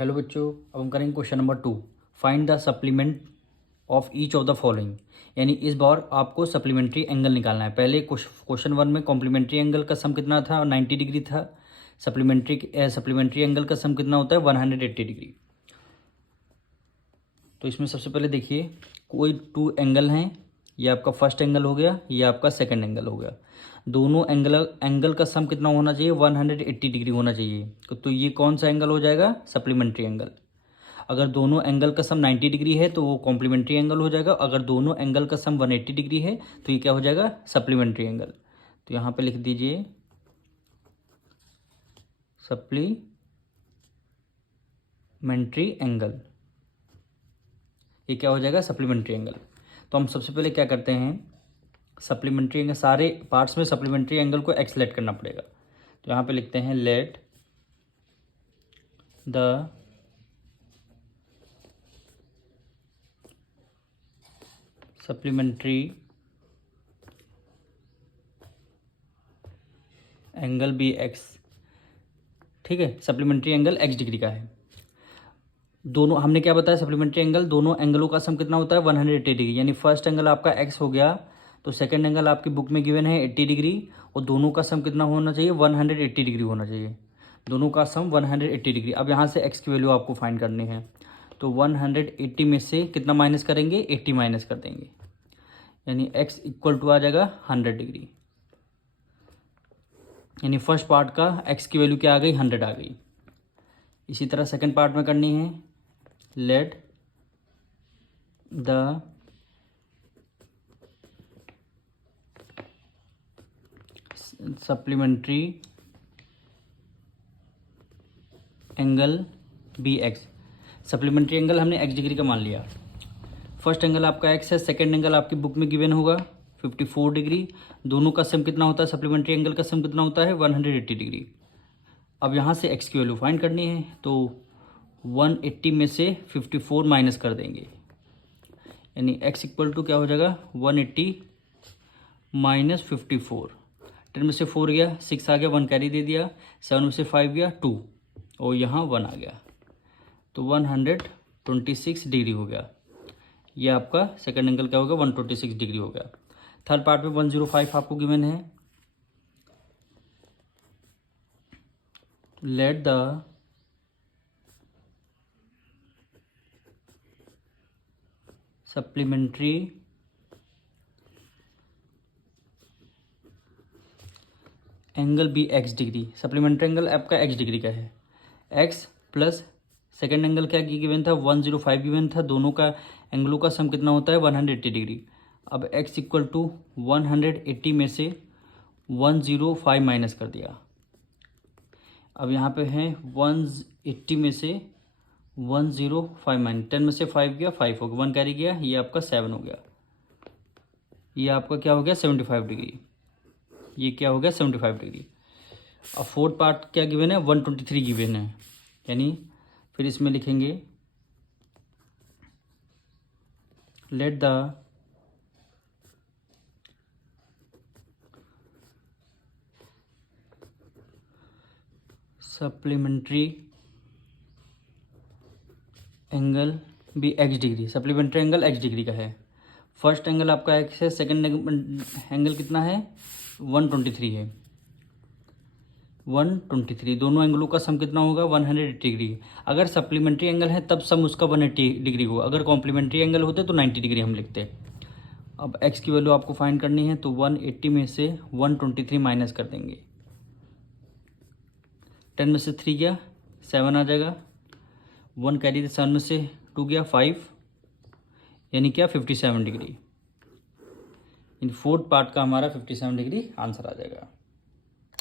Hello बच्चों, अब हम करेंगे question number 2। Find the supplement of each of the following. यानी इस बार आपको सप्लीमेंट्री एंगल निकालना है। पहले क्वेश्चन 1 में कॉम्प्लीमेंट्री एंगल का सम कितना था, 90 डिग्री था। सप्लीमेंट्री एंगल का सम कितना होता है, 180 डिग्री। तो इसमें सबसे पहले देखिए, कोई 2 एंगल हैं। ये आपका फर्स्ट एंगल हो गया, ये आपका सेकंड एंगल हो गया। दोनों एंगल का सम कितना होना चाहिए, 180 डिग्री होना चाहिए। तो ये कौन सा एंगल हो जाएगा, सप्लीमेंट्री एंगल। अगर दोनों एंगल का सम 90 डिग्री है तो वो कॉम्प्लीमेंट्री एंगल हो जाएगा। अगर दोनों एंगल का सम 180 डिग्री है तो ये क्या हो जाएगा, सप्लीमेंट्री एंगल। तो यहाँ पे लिख दीजिए सप्लीमेंट्री एंगल। ये क्या हो जाएगा, सप्लीमेंट्री एंगल। तो हम सबसे पहले क्या करते हैं, सप्लीमेंट्री एंगल सारे पार्ट्स में सप्लीमेंट्री एंगल को एक्सलेट करना पड़ेगा। तो यहाँ पे लिखते हैं let the supplementary angle be x. ठीक है, सप्लीमेंट्री एंगल x डिग्री का है। दोनों हमने क्या बताया, सप्लीमेंट्री एंगल दोनों एंगलों का सम कितना होता है, 180 डिग्री। यानी फर्स्ट एंगल आपका x हो गया, तो सेकंड एंगल आपकी बुक में गिवन है 80 डिग्री, और दोनों का सम कितना होना चाहिए, 180 डिग्री होना चाहिए। दोनों का सम 180 डिग्री। अब यहाँ से x की वैल्यू आपको फाइंड करनी है। तो 180 में से कितना माइनस करेंगे, 80 माइनस कर देंगे। यानी x इक्वल टू आ जाएगा 100 डिग्री। यानी फर्स्ट पार्ट का x की वैल्यू क्या आ गई, 100 आ गई। इसी तरह सेकंड पार्ट में करनी है, let the supplementary angle be x. Supplementary angle हमने x डिग्री का मान लिया। फर्स्ट एंगल आपका x है, सेकंड एंगल आपकी बुक में गिवन होगा 54 डिग्री। दोनों का सम कितना होता है, सप्लीमेंट्री एंगल का सम कितना होता है, 180 डिग्री। अब यहाँ से x की वैल्यू फाइंड करनी है। तो 180 में से 54 माइनस कर देंगे। यानी x इक्वल टू क्या हो जाएगा, 180 माइनस 54। 10 में से 4 गया, 6 आ गया, 1 कैरी दे दिया। 7 में से 5 गया, 2, और यहाँ 1 आ गया। तो 126 डिग्री हो गया। ये आपका सेकंड एंगल क्या होगा, 126 डिग्री हो गया। थर्ड पार्ट में 105 आपको गिवन है। Let the supplementary angle be x degree. Supplementary angle आपका x डिग्री का है। x प्लस सेकेंड एंगल क्या गिवन था, 105 गिवन था। दोनों का एंगलों का सम कितना होता है, 180 डिग्री। अब x इक्वल टू 180 में से 105 माइनस कर दिया। अब यहाँ पे है 180 में से 105 माइनस, 10 में से 5 गया, 5 हो गया, 1 कैरी गया, ये आपका 7 हो गया। ये आपका क्या हो गया, 75 डिग्री। ये क्या हो गया, 75 डिग्री। अब फोर्थ पार्ट क्या गिवन है, 123 गिवन है। यानी फिर इसमें लिखेंगे let the supplementary angle be x degree. Supplementary angle x degree का है। फर्स्ट एंगल आपका x है, सेकंड एंगल कितना है, 123 है। 123, दोनों एंगलों का सम कितना होगा, 180 डिग्री। अगर सप्लीमेंट्री एंगल है तब सम उसका 180 डिग्री होगा। अगर कॉम्प्लीमेंट्री एंगल होते तो 90 डिग्री हम लिखते। अब x की वैल्यू आपको फाइंड करनी है। तो 180 में से 123 माइनस कर देंगे। 10 में से 3 गया, 7 आ जाएगा। 1 कैरी 7 में से 2 गया, 5, यानी क्या, 57 डिग्री। इन फोर्थ पार्ट का हमारा 57 डिग्री आंसर आ जाएगा।